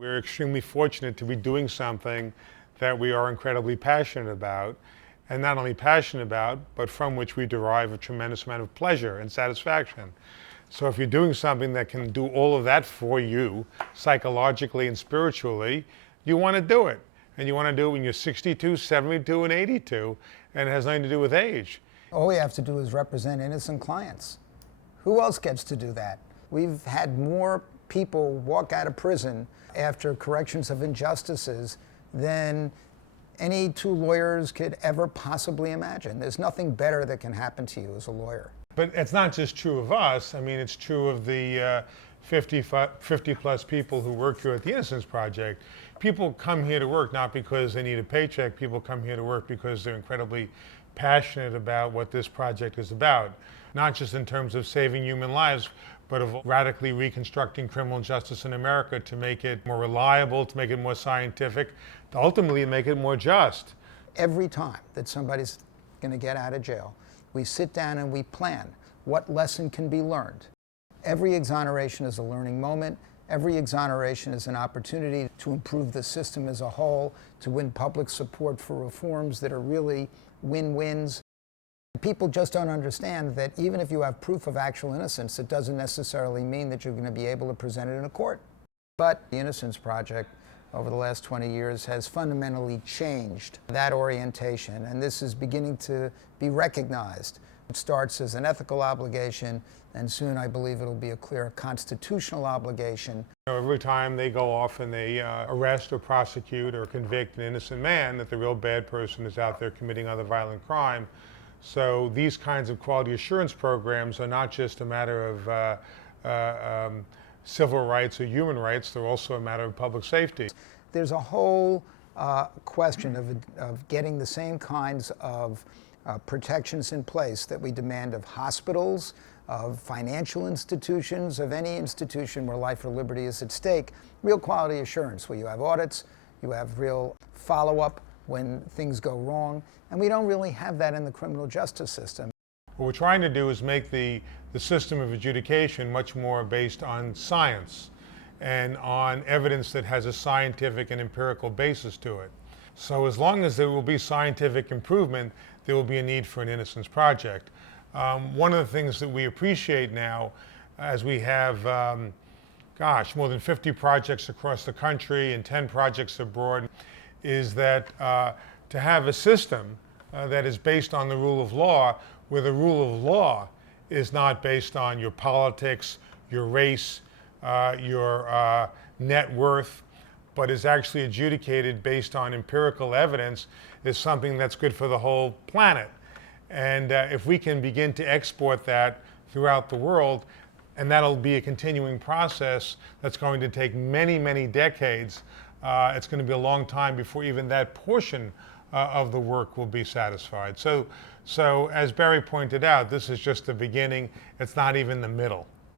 We're extremely fortunate to be doing something that we are incredibly passionate about, and not only passionate about, but from which we derive a tremendous amount of pleasure and satisfaction. So if you're doing something that can do all of that for you, psychologically and spiritually, you want to do it. And you want to do it when you're 62, 72, and 82, and it has nothing to do with age. All we have to do is represent innocent clients. Who else gets to do that? We've had more people walk out of prison after corrections of injustices than any two lawyers could ever possibly imagine. There's nothing better that can happen to you as a lawyer. But it's not just true of us. I mean, it's true of the 50 plus people who work here at the Innocence Project. People come here to work not because they need a paycheck. People come here to work because they're incredibly passionate about what this project is about. Not just in terms of saving human lives, but of radically reconstructing criminal justice in America to make it more reliable, to make it more scientific, to ultimately make it more just. Every time that somebody's going to get out of jail, we sit down and we plan what lesson can be learned. Every exoneration is a learning moment. Every exoneration is an opportunity to improve the system as a whole, to win public support for reforms that are really win-wins. People just don't understand that even if you have proof of actual innocence, it doesn't necessarily mean that you're going to be able to present it in a court. But the Innocence Project over the last 20 years has fundamentally changed that orientation, and this is beginning to be recognized. It starts as an ethical obligation, and soon I believe it'll be a clear constitutional obligation. Every time they go off and they arrest or prosecute or convict an innocent man, that the real bad person is out there committing other violent crime. So these kinds of quality assurance programs are not just a matter of civil rights or human rights, they're also a matter of public safety. There's a whole question of getting the same kinds of protections in place that we demand of hospitals, of financial institutions, of any institution where life or liberty is at stake. Real quality assurance, where you have audits, you have real follow-up when things go wrong, and we don't really have that in the criminal justice system. What we're trying to do is make the system of adjudication much more based on science and on evidence that has a scientific and empirical basis to it. So as long as there will be scientific improvement, there will be a need for an Innocence Project. One of the things that we appreciate now, as we have, more than 50 projects across the country and 10 projects abroad, is that to have a system that is based on the rule of law, where the rule of law is not based on your politics, your race, your net worth, but is actually adjudicated based on empirical evidence, is something that's good for the whole planet. And if we can begin to export that throughout the world, and that'll be a continuing process that's going to take many, many decades. It's going to be a long time before even that portion of the work will be satisfied. So as Barry pointed out, this is just the beginning. It's not even the middle.